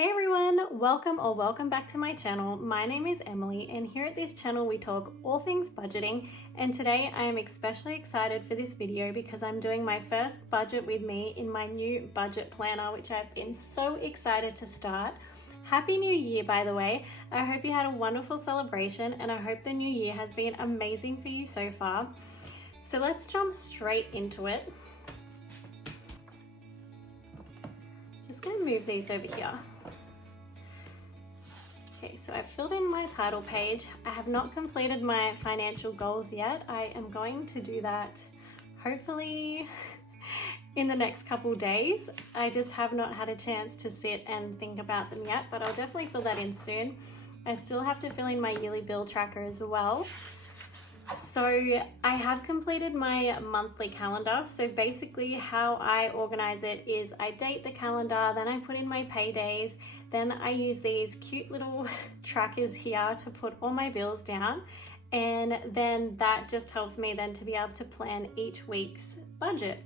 Hey everyone, welcome back to my channel. My name is Emily and here at this channel we talk all things budgeting, and today I am especially excited for this video because I'm doing my first budget with me in my new budget planner, which I've been so excited to start. Happy New Year, by the way. I hope you had a wonderful celebration and I hope the new year has been amazing for you so far. So let's jump straight into it. Just gonna move these over here. Okay, so I've filled in my title page. I have not completed my financial goals yet. I am going to do that hopefully in the next couple days. I just have not had a chance to sit and think about them yet, but I'll definitely fill that in soon. I still have to fill in my yearly bill tracker as well. So I have completed my monthly calendar. So basically how I organize it is I date the calendar, then I put in my paydays, then I use these cute little trackers here to put all my bills down. And then that just helps me then to be able to plan each week's budget.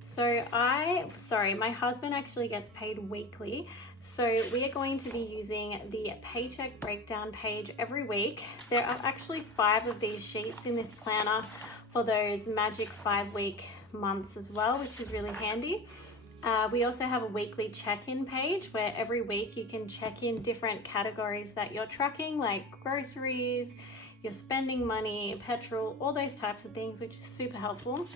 So my husband actually gets paid weekly. So we are going to be using the paycheck breakdown page every week. There are actually 5 of these sheets in this planner for those magic 5-week months as well, which is really handy. We also have a weekly check-in page where every week you can check in different categories that you're tracking, like groceries, your spending money, petrol, all those types of things, which is super helpful.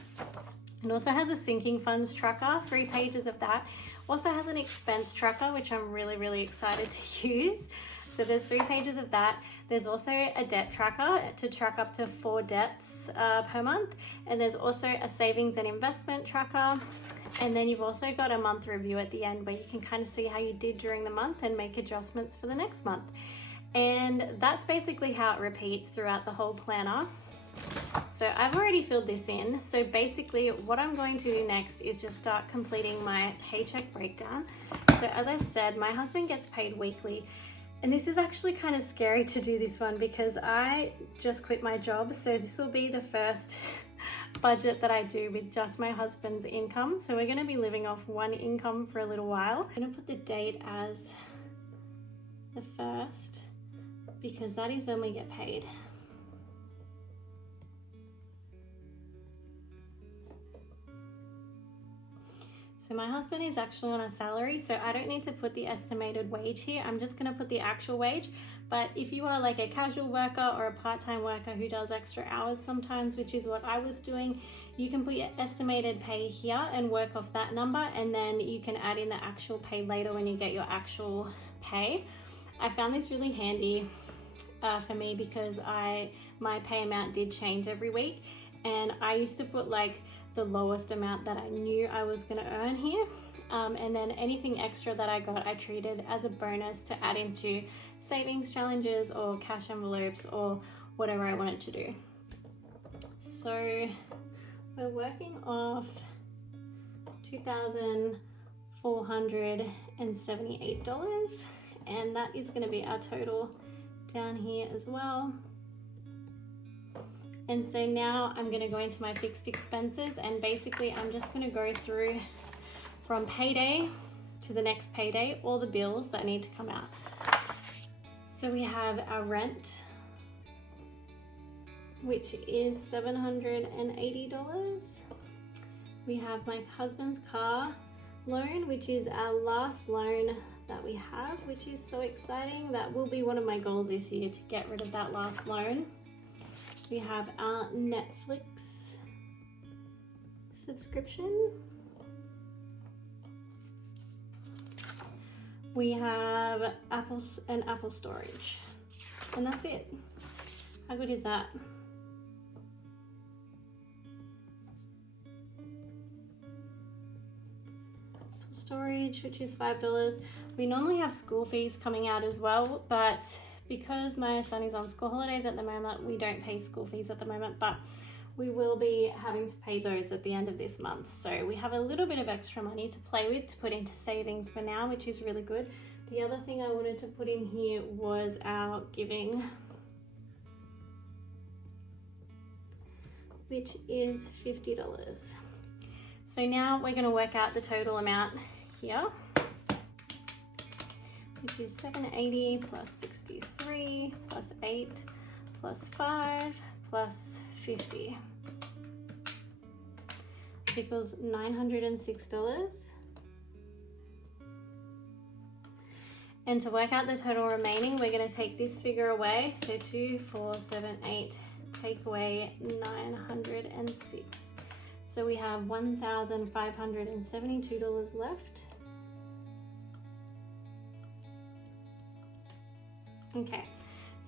It also has a sinking funds tracker, 3 pages of that. Also has an expense tracker, which I'm really excited to use. So there's 3 pages of that. There's also a debt tracker to track up to 4 debts per month. And there's also a savings and investment tracker. And then you've also got a month review at the end where you can kind of see how you did during the month and make adjustments for the next month. And that's basically how it repeats throughout the whole planner. So I've already filled this in. So basically what I'm going to do next is just start completing my paycheck breakdown. So as I said, my husband gets paid weekly. And this is actually kind of scary to do this one because I just quit my job. So this will be the first budget that I do with just my husband's income. So we're going to be living off one income for a little while. I'm going to put the date as the 1st because that is when we get paid. So my husband is actually on a salary, so I don't need to put the estimated wage here. I'm just gonna put the actual wage. But if you are like a casual worker or a part-time worker who does extra hours sometimes, which is what I was doing, you can put your estimated pay here and work off that number, and then you can add in the actual pay later when you get your actual pay. I found this really handy for me because my pay amount did change every week, and I used to put like the lowest amount that I knew I was going to earn here, and then anything extra that I got I treated as a bonus to add into savings challenges or cash envelopes or whatever I wanted to do. So we're working off $2,478, and that is going to be our total down here as well. And so now I'm going to go into my fixed expenses, and basically I'm just going to go through from payday to the next payday, all the bills that need to come out. So we have our rent, which is $780. We have my husband's car loan, which is our last loan that we have, which is so exciting. That will be one of my goals this year, to get rid of that last loan. We have our Netflix subscription. We have Apple storage. And that's it. How good is that? Apple storage, which is $5. We normally have school fees coming out as well, but because my son is on school holidays at the moment, we don't pay school fees at the moment, but we will be having to pay those at the end of this month. So we have a little bit of extra money to play with, to put into savings for now, which is really good. The other thing I wanted to put in here was our giving, which is $50. So now we're going to work out the total amount here. which is 780 plus 63 plus 8 plus 5 plus 50 equals $906. And to work out the total remaining, we're going to take this figure away. So 2, 4, 7, 8, take away 906. So we have $1,572 left. Okay,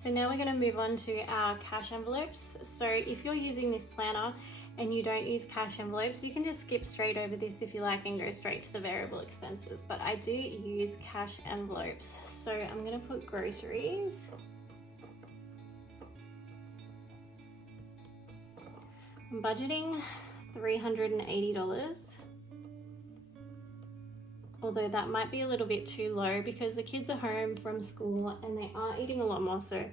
so now we're going to move on to our cash envelopes. So if you're using this planner and you don't use cash envelopes, you can just skip straight over this if you like and go straight to the variable expenses. But I do use cash envelopes. So I'm going to put groceries. I'm budgeting $380. Although that might be a little bit too low because the kids are home from school and they are eating a lot more. So it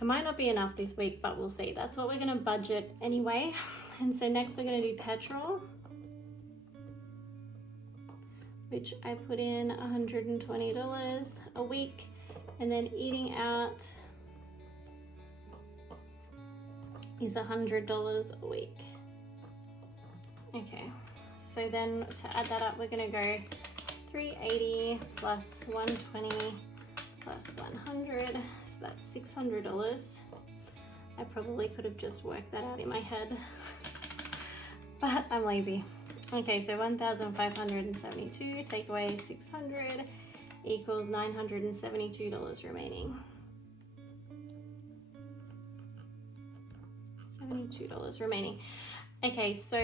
might not be enough this week, but we'll see. That's what we're going to budget anyway. And so next we're going to do petrol, which I put in $120 a week. And then eating out is $100 a week. Okay. So then to add that up, we're going to go 380 plus 120 plus 100. So that's $600. I probably could have just worked that out in my head, but I'm lazy. Okay, so 1,572 take away 600 equals $972 remaining. $72 remaining. Okay, so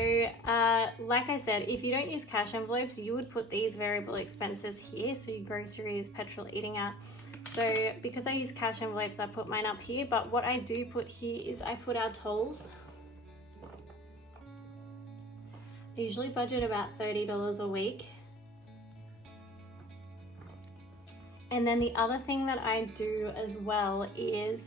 like I said, if you don't use cash envelopes, you would put these variable expenses here. So your groceries, petrol, eating out. So because I use cash envelopes, I put mine up here. But what I do put here is I put our tolls. I usually budget about $30 a week. And then the other thing that I do as well is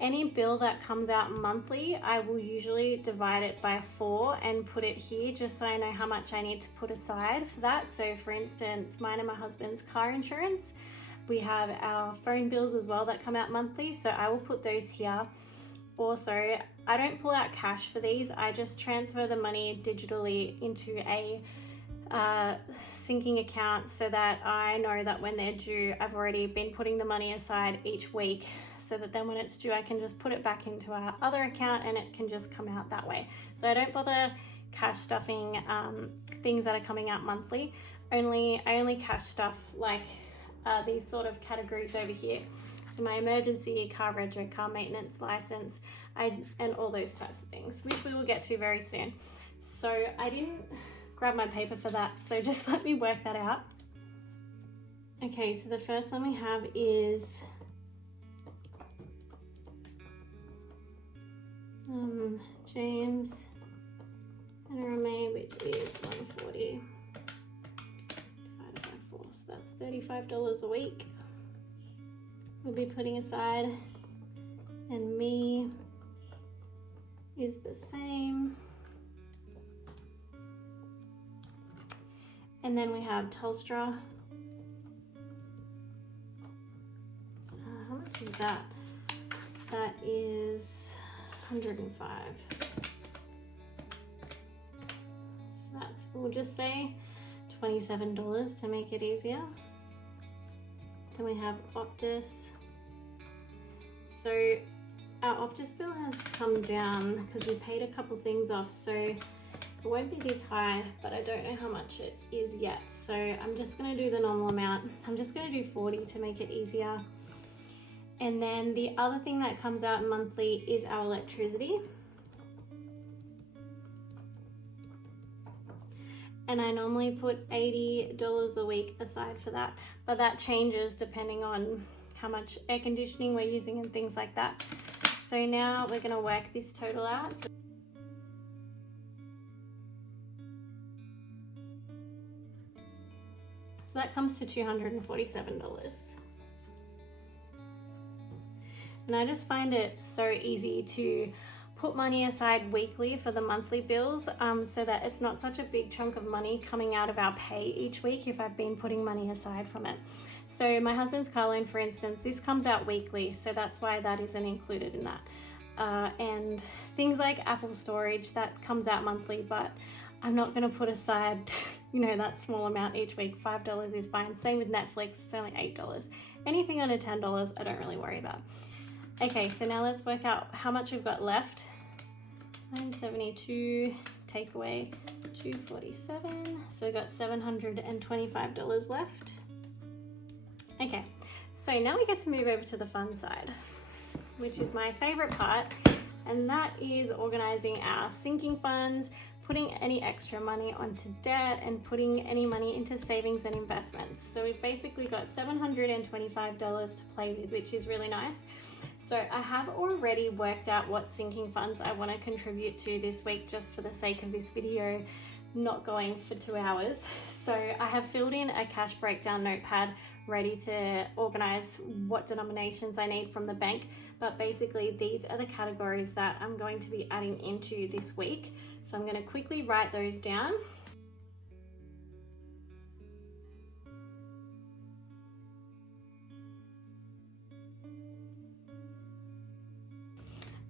any bill that comes out monthly, I will usually divide it by 4 and put it here just so I know how much I need to put aside for that. So for instance, mine and my husband's car insurance. We have our phone bills as well that come out monthly, so I will put those here. Also, I don't pull out cash for these. I just transfer the money digitally into a sinking account so that I know that when they're due, I've already been putting the money aside each week, so that then when it's due, I can just put it back into our other account and it can just come out that way. So I don't bother cash stuffing things that are coming out monthly. I only cash stuff like these sort of categories over here. So my emergency, car rego, car maintenance, license, and all those types of things, which we will get to very soon. So I didn't grab my paper for that, so just let me work that out. Okay, so the first one we have is James and Rame, which is 140 divided by 4, so that's $35 a week we'll be putting aside, and me is the same. And then we have Telstra. How much is that? That is 105. So that's, we'll just say $27 to make it easier. Then we have Optus. So our Optus bill has come down because we paid a couple things off, so it won't be this high, but I don't know how much it is yet. So I'm just going to do the normal amount. I'm just going to do 40 to make it easier. And then the other thing that comes out monthly is our electricity. And I normally put $80 a week aside for that, but that changes depending on how much air conditioning we're using and things like that. So now we're going to work this total out. So that comes to $247. And I just find it so easy to put money aside weekly for the monthly bills, so that it's not such a big chunk of money coming out of our pay each week if I've been putting money aside from it. So my husband's car loan, for instance, this comes out weekly, so that's why that isn't included in that. And things like Apple storage, that comes out monthly, but I'm not going to put aside, that small amount each week. $5 is fine. Same with Netflix, it's only $8. Anything under $10, I don't really worry about. Okay, so now let's work out how much we've got left. $972, take away $247. So we've got $725 left. Okay, so now we get to move over to the fun side, which is my favorite part, and that is organizing our sinking funds, putting any extra money onto debt, and putting any money into savings and investments. So we've basically got $725 to play with, which is really nice. So I have already worked out what sinking funds I want to contribute to this week, just for the sake of this video not going for 2 hours. So I have filled in a cash breakdown notepad ready to organize what denominations I need from the bank. But basically these are the categories that I'm going to be adding into this week. So I'm going to quickly write those down.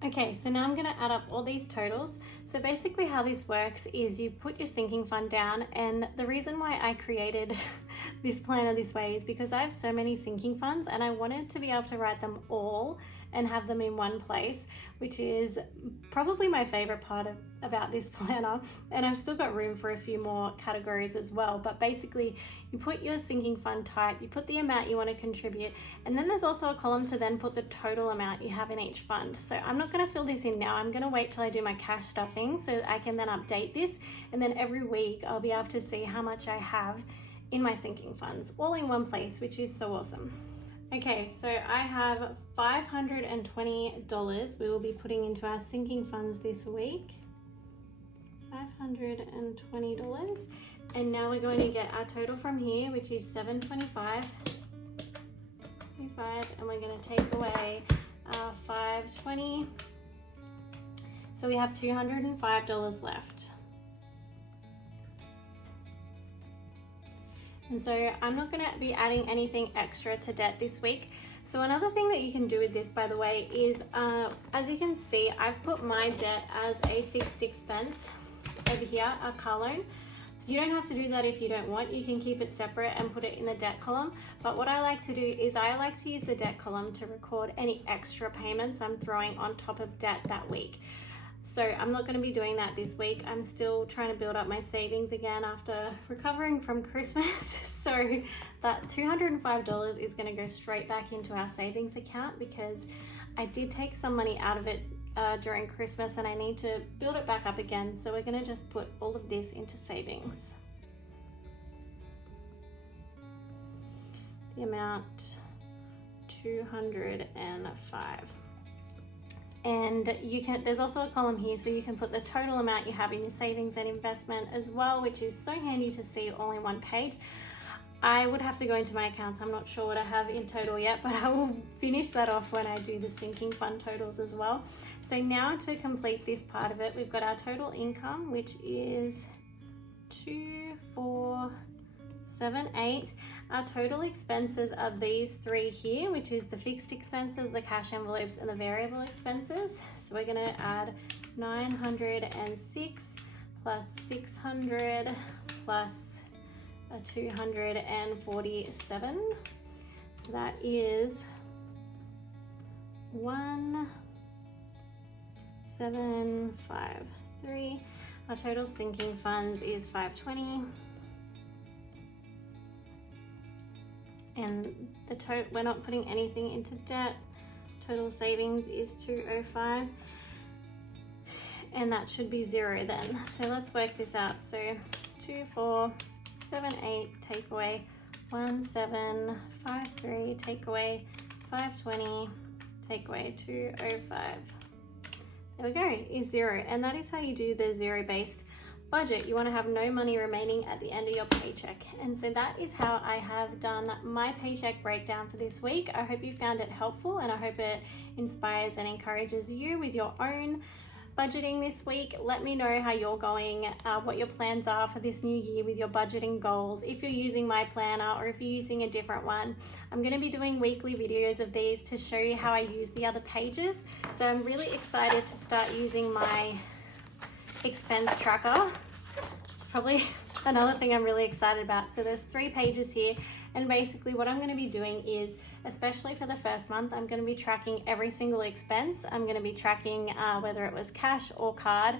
Okay, so now I'm going to add up all these totals. So basically how this works is you put your sinking fund down, and the reason why I created this planner this way is because I have so many sinking funds and I wanted to be able to write them all and have them in one place, which is probably my favorite part about this planner. And I've still got room for a few more categories as well. But basically you put your sinking fund type, you put the amount you want to contribute, and then there's also a column to then put the total amount you have in each fund. So I'm not going to fill this in now. I'm going to wait till I do my cash stuffing so I can then update this, and then every week I'll be able to see how much I have in my sinking funds all in one place, which is so awesome. Okay, so I have $520 we will be putting into our sinking funds this week. $520. And now we're going to get our total from here, which is $725. And we're going to take away our $520. So we have $205 left. And so I'm not going to be adding anything extra to debt this week. So another thing that you can do with this, by the way, is as you can see, I've put my debt as a fixed expense over here, our car loan. You don't have to do that if you don't want. You can keep it separate and put it in the debt column. But what I like to do is I like to use the debt column to record any extra payments I'm throwing on top of debt that week. So I'm not going to be doing that this week. I'm still trying to build up my savings again after recovering from Christmas. So that $205 is going to go straight back into our savings account because I did take some money out of it during Christmas and I need to build it back up again. So we're going to just put all of this into savings. The amount $205. And you can, there's also a column here so you can put the total amount you have in your savings and investment as well, which is so handy to see all in one page. I would have to go into my accounts. I'm not sure what I have in total yet, but I will finish that off when I do the sinking fund totals as well. So now to complete this part of it, we've got our total income, which is 2478. Our total expenses are these three here, which is the fixed expenses, the cash envelopes, and the variable expenses. So we're going to add 906 plus 600 plus 247. So that is 1753. Our total sinking funds is 520. And the we're not putting anything into debt. Total savings is 205. And that should be zero then. So let's work this out. So 2478 take away 1753 take away 520 take away 205. There we go, is zero. And that is how you do the zero-based budget. You want to have no money remaining at the end of your paycheck. And so that is how I have done my paycheck breakdown for this week. I hope you found it helpful and I hope it inspires and encourages you with your own budgeting this week. Let me know how you're going, what your plans are for this new year with your budgeting goals. If you're using my planner or if you're using a different one, I'm going to be doing weekly videos of these to show you how I use the other pages. So I'm really excited to start using my expense tracker. It's probably another thing I'm really excited about. So there's 3 pages here, and basically what I'm going to be doing is, especially for the first month, I'm going to be tracking every single expense. I'm going to be tracking whether it was cash or card.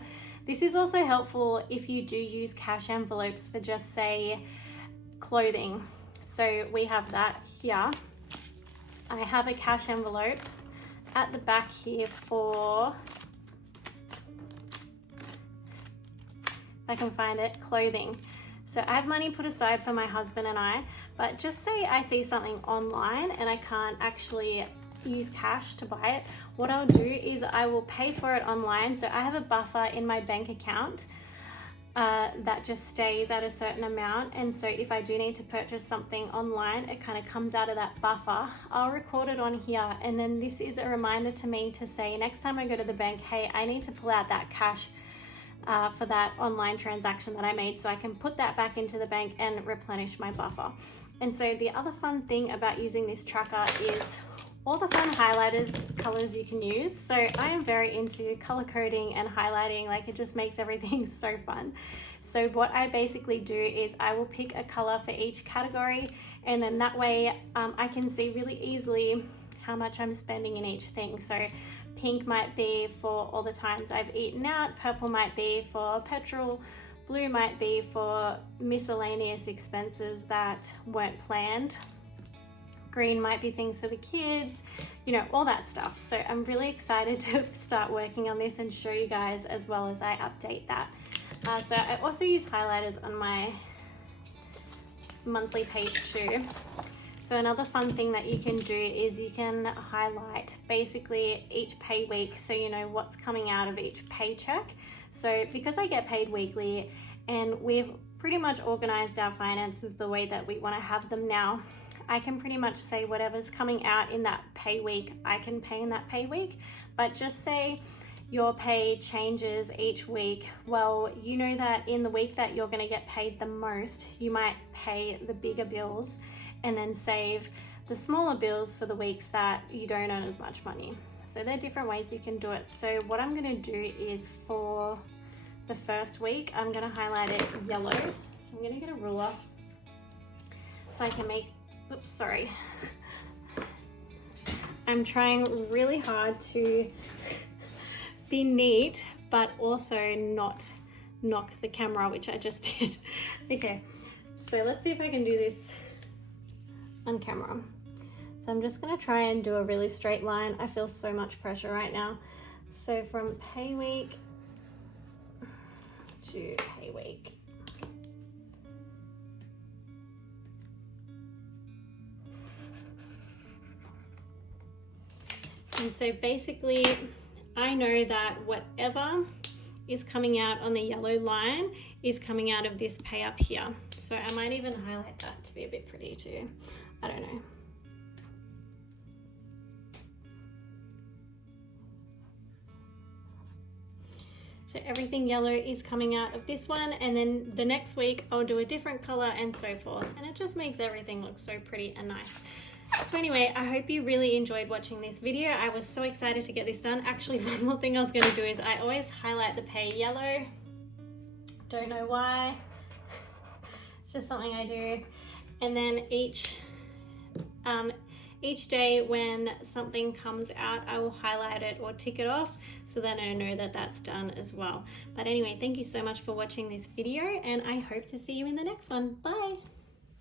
This is also helpful if you do use cash envelopes for just say clothing. So we have that here. I have a cash envelope at the back here for, if I can find it, clothing. So I have money put aside for my husband and I, but just say I see something online and I can't actually use cash to buy it, what I'll do is I will pay for it online. So I have a buffer in my bank account that just stays at a certain amount, and so if I do need to purchase something online, it kind of comes out of that buffer. I'll record it on here, and then this is a reminder to me to say next time I go to the bank, hey, I need to pull out that cash for that online transaction that I made, so I can put that back into the bank and replenish my buffer. And so the other fun thing about using this tracker is all the fun highlighters, colors you can use. So I am very into color coding and highlighting, like it just makes everything so fun. So what I basically do is I will pick a color for each category, and then that way I can see really easily how much I'm spending in each thing. So pink might be for all the times I've eaten out, purple might be for petrol, blue might be for miscellaneous expenses that weren't planned, green might be things for the kids, you know, all that stuff. So I'm really excited to start working on this and show you guys as well as I update that. So I also use highlighters on my monthly page too. So another fun thing that you can do is you can highlight basically each pay week, so you know what's coming out of each paycheck. So because I get paid weekly and we've pretty much organized our finances the way that we want to have them now, I can pretty much say whatever's coming out in that pay week, I can pay in that pay week. But just say your pay changes each week, well, you know that in the week that you're going to get paid the most, you might pay the bigger bills and then save the smaller bills for the weeks that you don't earn as much money. So there are different ways you can do it. So what I'm going to do is for the first week, I'm going to highlight it yellow. So I'm going to get a ruler so I can make, oops, sorry. I'm trying really hard to be neat, but also not knock the camera, which I just did. Okay, so let's see if I can do this on camera. So I'm just going to try and do a really straight line. I feel so much pressure right now. So from pay week to pay week. And so basically I know that whatever is coming out on the yellow line is coming out of this pay up here. So I might even highlight that to be a bit pretty too. I don't know. So everything yellow is coming out of this one, and then the next week I'll do a different color and so forth. And it just makes everything look so pretty and nice. So anyway, I hope you really enjoyed watching this video. I was so excited to get this done. Actually, one more thing I was going to do is I always highlight the pay yellow. Don't know why. It's just something I do. And then each day when something comes out, I will highlight it or tick it off, so then I know that that's done as well. But anyway, thank you so much for watching this video, and I hope to see you in the next one. Bye.